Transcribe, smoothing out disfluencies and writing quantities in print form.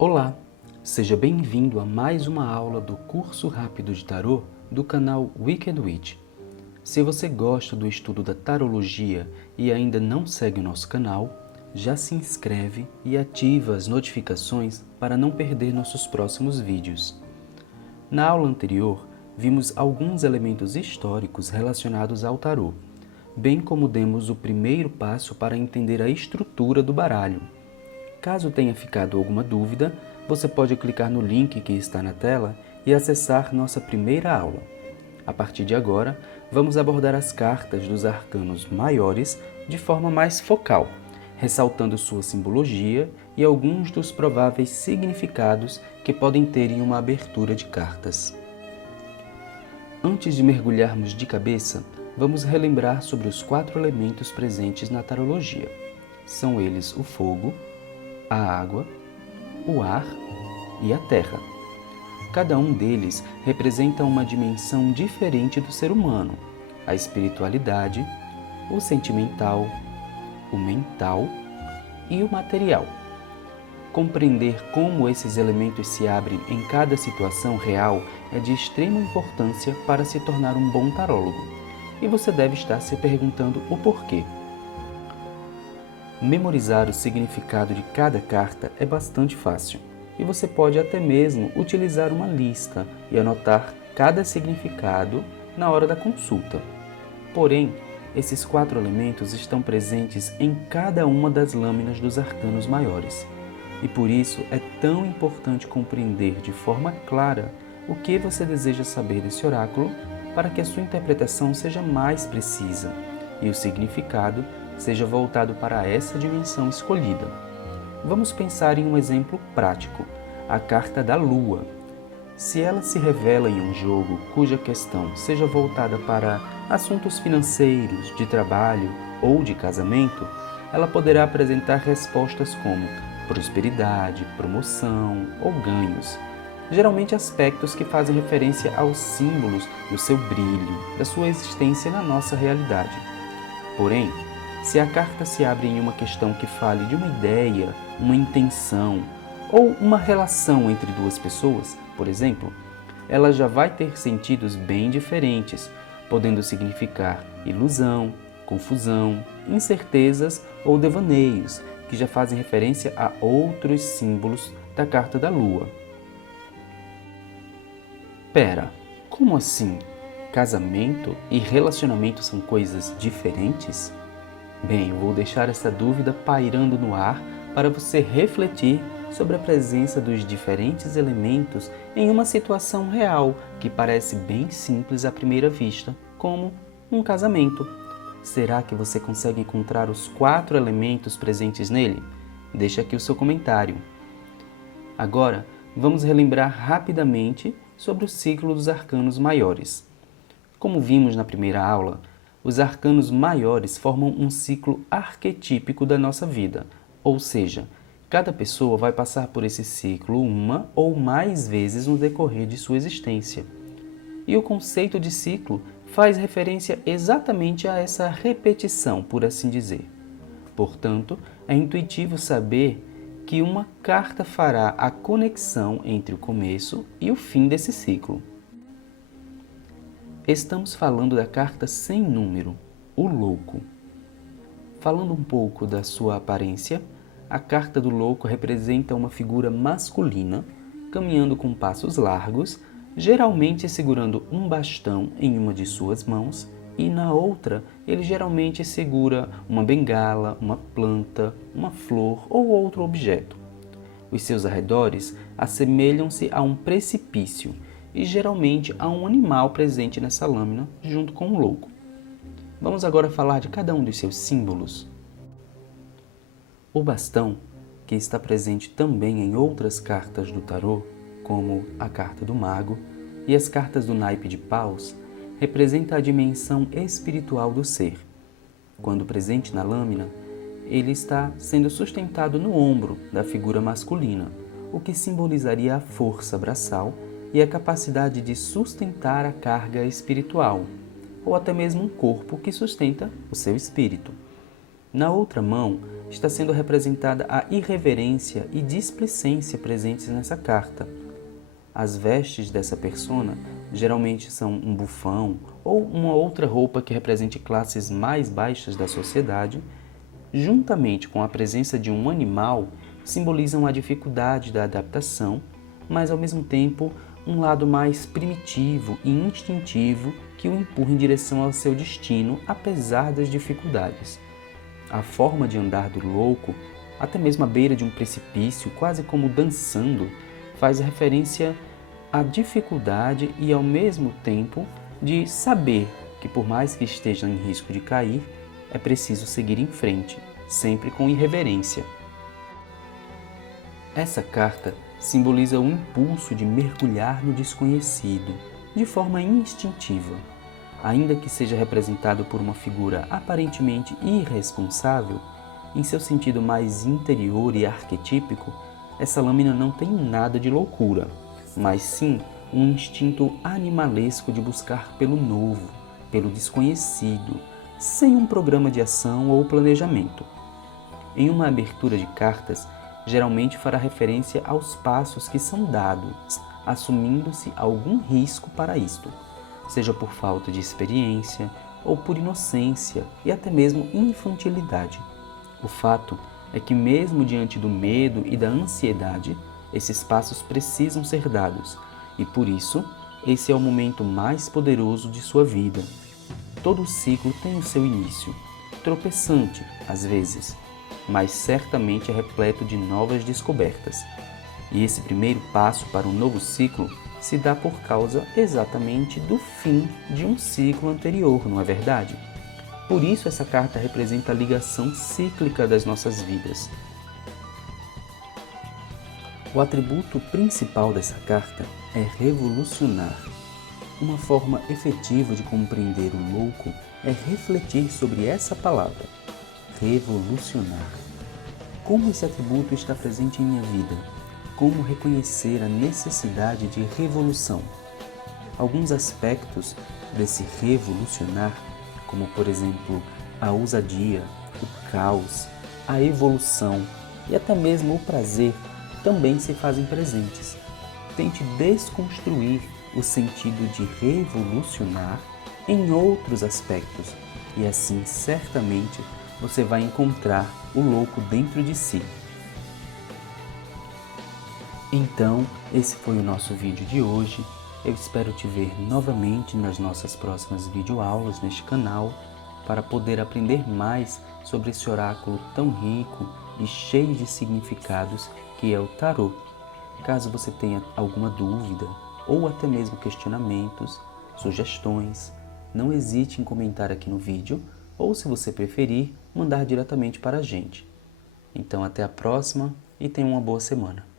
Olá, seja bem-vindo a mais uma aula do curso rápido de tarô do canal Wicked Witch. Se você gosta do estudo da tarologia e ainda não segue o nosso canal, já se inscreve e ativa as notificações para não perder nossos próximos vídeos. Na aula anterior, vimos alguns elementos históricos relacionados ao tarô, bem como demos o primeiro passo para entender a estrutura do baralho. Caso tenha ficado alguma dúvida, você pode clicar no link que está na tela e acessar nossa primeira aula. A partir de agora, vamos abordar as cartas dos arcanos maiores de forma mais focal, ressaltando sua simbologia e alguns dos prováveis significados que podem ter em uma abertura de cartas. Antes de mergulharmos de cabeça, vamos relembrar sobre os 4 elementos presentes na tarologia. São eles o fogo, a água, o ar e a terra. Cada um deles representa uma dimensão diferente do ser humano: a espiritualidade, o sentimental, o mental e o material. Compreender como esses elementos se abrem em cada situação real é de extrema importância para se tornar um bom tarólogo, e você deve estar se perguntando o porquê. Memorizar o significado de cada carta é bastante fácil, e você pode até mesmo utilizar uma lista e anotar cada significado na hora da consulta. Porém, esses 4 elementos estão presentes em cada uma das lâminas dos arcanos maiores, e por isso é tão importante compreender de forma clara o que você deseja saber desse oráculo para que a sua interpretação seja mais precisa e o significado seja voltado para essa dimensão escolhida. Vamos pensar em um exemplo prático, a carta da Lua. Se ela se revela em um jogo cuja questão seja voltada para assuntos financeiros, de trabalho ou de casamento, ela poderá apresentar respostas como prosperidade, promoção ou ganhos, geralmente aspectos que fazem referência aos símbolos do seu brilho, da sua existência na nossa realidade. Porém, se a carta se abre em uma questão que fale de uma ideia, uma intenção ou uma relação entre duas pessoas, por exemplo, ela já vai ter sentidos bem diferentes, podendo significar ilusão, confusão, incertezas ou devaneios, que já fazem referência a outros símbolos da carta da Lua. Pera, como assim? Casamento e relacionamento são coisas diferentes? Bem, eu vou deixar essa dúvida pairando no ar para você refletir sobre a presença dos diferentes elementos em uma situação real que parece bem simples à primeira vista, como um casamento. Será que você consegue encontrar os 4 elementos presentes nele? Deixe aqui o seu comentário. Agora, vamos relembrar rapidamente sobre o ciclo dos arcanos maiores. Como vimos na primeira aula, os arcanos maiores formam um ciclo arquetípico da nossa vida, ou seja, cada pessoa vai passar por esse ciclo uma ou mais vezes no decorrer de sua existência. E o conceito de ciclo faz referência exatamente a essa repetição, por assim dizer. Portanto, é intuitivo saber que uma carta fará a conexão entre o começo e o fim desse ciclo. Estamos falando da carta sem número, o Louco. Falando um pouco da sua aparência, a carta do Louco representa uma figura masculina, caminhando com passos largos, geralmente segurando um bastão em uma de suas mãos, e na outra ele geralmente segura uma bengala, uma planta, uma flor ou outro objeto. Os seus arredores assemelham-se a um precipício, e geralmente há um animal presente nessa lâmina junto com o louco. Vamos agora falar de cada um dos seus símbolos. O bastão, que está presente também em outras cartas do tarô, como a carta do mago e as cartas do naipe de paus, representa a dimensão espiritual do ser. Quando presente na lâmina, ele está sendo sustentado no ombro da figura masculina, o que simbolizaria a força braçal e a capacidade de sustentar a carga espiritual, ou até mesmo um corpo que sustenta o seu espírito. Na outra mão está sendo representada a irreverência e displicência presentes nessa carta. As vestes dessa persona geralmente são um bufão ou uma outra roupa que represente classes mais baixas da sociedade, juntamente com a presença de um animal, simbolizam a dificuldade da adaptação, mas ao mesmo tempo um lado mais primitivo e instintivo que o empurra em direção ao seu destino, apesar das dificuldades. A forma de andar do louco, até mesmo à beira de um precipício, quase como dançando, faz referência à dificuldade e ao mesmo tempo de saber que por mais que esteja em risco de cair, é preciso seguir em frente, sempre com irreverência. Essa carta simboliza o impulso de mergulhar no desconhecido, de forma instintiva. Ainda que seja representado por uma figura aparentemente irresponsável, em seu sentido mais interior e arquetípico, essa lâmina não tem nada de loucura, mas sim um instinto animalesco de buscar pelo novo, pelo desconhecido, sem um programa de ação ou planejamento. Em uma abertura de cartas, geralmente fará referência aos passos que são dados, assumindo-se algum risco para isto, seja por falta de experiência ou por inocência e até mesmo infantilidade. O fato é que mesmo diante do medo e da ansiedade, esses passos precisam ser dados e por isso esse é o momento mais poderoso de sua vida. Todo ciclo tem o seu início, tropeçante às vezes, mas certamente é repleto de novas descobertas. E esse primeiro passo para um novo ciclo se dá por causa exatamente do fim de um ciclo anterior, não é verdade? Por isso essa carta representa a ligação cíclica das nossas vidas. O atributo principal dessa carta é revolucionar. Uma forma efetiva de compreender o louco é refletir sobre essa palavra, revolucionar. Como esse atributo está presente em minha vida? Como reconhecer a necessidade de revolução? Alguns aspectos desse revolucionar, como por exemplo a ousadia, o caos, a evolução e até mesmo o prazer, também se fazem presentes. Tente desconstruir o sentido de revolucionar em outros aspectos e assim certamente você vai encontrar o louco dentro de si. Então, esse foi o nosso vídeo de hoje. Eu espero te ver novamente nas nossas próximas videoaulas neste canal para poder aprender mais sobre esse oráculo tão rico e cheio de significados que é o tarô. Caso você tenha alguma dúvida ou até mesmo questionamentos, sugestões, não hesite em comentar aqui no vídeo ou, se você preferir, mandar diretamente para a gente. Então, até a próxima e tenha uma boa semana.